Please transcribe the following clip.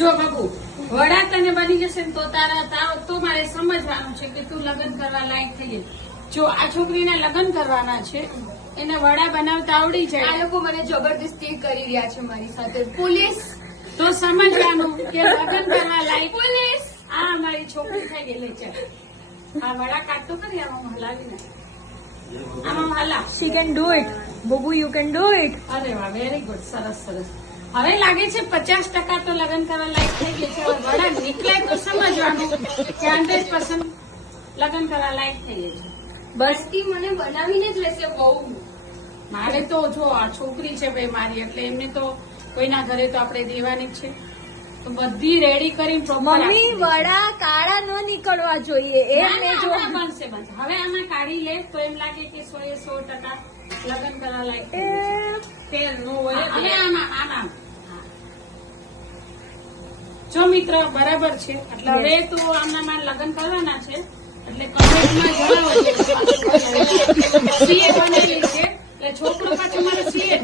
જો બાબુ વડા તને બની જશે ને તો તો મારે સમજવાનું છે કે તું લગ્ન કરવા લાયક થઈ ગઈ. જો આ છોકરીને લગ્ન કરવાના છે, એને વડા બનાવતા આવડી જાય. આ લોકો મને જબરદસ્તી કરી રહ્યા છે મારી સાથે. પોલીસ તો સમજવાનું કે લગ્ન કરવા લાયક પોલીસ આ અમારી છોકરી થઈ ગયેલી છે. આ વડા કાઢતો કરી આમાં હલાવીને આમાં હલા. she can do it. બબુ you can do it. અરે વાહ, વેરી ગુડ, સરસ સરસ. હવે લાગે છે 50% તો લગ્ન કરવા લાયક થઈ ગઈ છે. હવે વડા નીકળે તો સમજવાનું કે 100% લગ્ન કરવા લાયક થઈ ગઈ છે. બસ તી મને બનાવીને જ લેશે બહુ. મારે તો જો આ છોકરી છે ભાઈ મારી, એટલે એમને તો કોઈના ઘરે તો આપણે દેવાની જ છે. તો બધી રેડી કરીને મમ્મી વડા કાળા ન નીકળવા જોઈએ એમ ને જો બનશે. હવે આમાં કાઢી લે તો એમ લાગે કે 100% લગ્ન કરવા લાયક તેલ નો હોય. અને આમાં જો મિત્ર બરાબર છે. એટલે હવે તો આમનામાં લગ્ન કરવાના છે, એટલે કમેન્ટમાં જણાવો સીએ બનેલી છે એટલે છોકરો પાછો મારો સીએ